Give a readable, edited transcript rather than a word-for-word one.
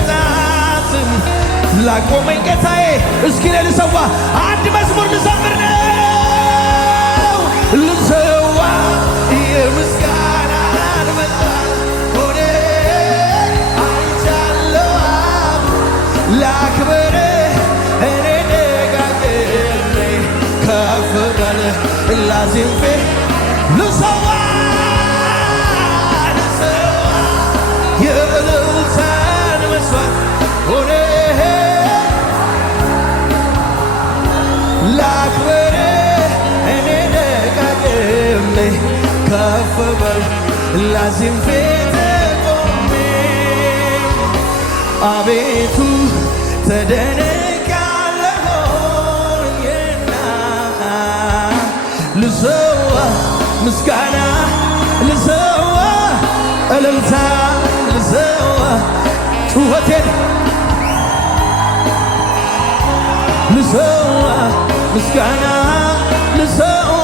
አልሰጣትም ላቆመኝ ጌታዬ እስኪ ልሰዋ አንድ መዝሙር ልዘምር ነው ልሰዋ የምስጋናን መጽዋዕት ሆነ አይቻለሁ ላክብር እኔ ደጋግሜ ከፍ በል ላዚምፌ ልሰዋ የእልልታን መሥዋዕት ሆነ ላክብር እኔ ደጋግሜ ከፍ በል ላዚም ፊት ቆሜ አቤቱ ተደንቄአለሁና ልሰዋ ምስጋና ልሰዋ እልልታ ልሰዋ ጩኸቴን ልሰዋ ምስጋና ልሰዋ